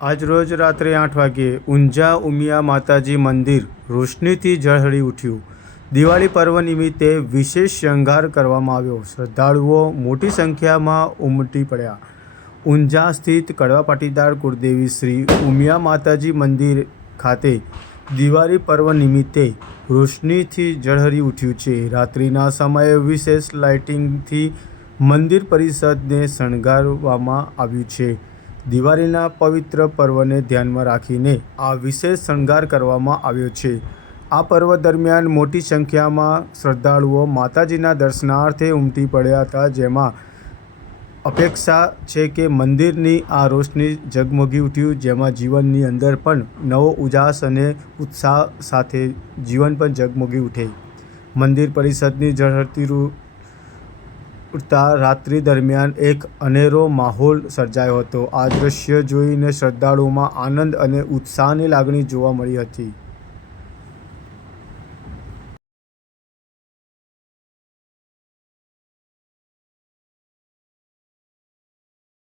આજરોજ રાત્રે આઠ વાગ્યે ઊંઝા ઉમિયા માતાજી મંદિર રોશનીથી ઝળહળી ઉઠ્યું. દિવાળી પર્વ નિમિત્તે વિશેષ શણગાર કરવામાં આવ્યો. શ્રદ્ધાળુઓ મોટી સંખ્યામાં ઉમટી પડ્યા. ઊંઝા સ્થિત કડવા પાટીદાર કુળદેવી શ્રી ઉમિયા માતાજી મંદિર ખાતે દિવાળી પર્વ નિમિત્તે રોશનીથી ઝળહળી ઉઠ્યું છે. રાત્રિના સમયે વિશેષ લાઇટિંગથી મંદિર પરિષદને શણગારવામાં આવ્યું છે. દિવાળીના પવિત્ર પર્વને ધ્યાનમાં રાખીને આ વિશેષ શણગાર કરવામાં આવ્યો છે. આ પર્વ દરમિયાન મોટી સંખ્યામાં શ્રદ્ધાળુઓ માતાજીના દર્શનાર્થે ઉમટી પડ્યા હતા, જેમાં અપેક્ષા છે કે મંદિરની આ રોશની ઝગમગી ઉઠ્યું, જેમાં જીવનની અંદર પણ નવો ઉજાસ અને ઉત્સાહ સાથે જીવન પણ ઝગમગી ઉઠે. મંદિર પરિષદની ઝળહળતી રૂ ઉઠતા રાત્રિ દરમિયાન એક અનેરો માહોલ સર્જાયો હતો. આ દ્રશ્ય જોઈને શ્રદ્ધાળુઓમાં આનંદ અને ઉત્સાહની લાગણી જોવા મળી હતી.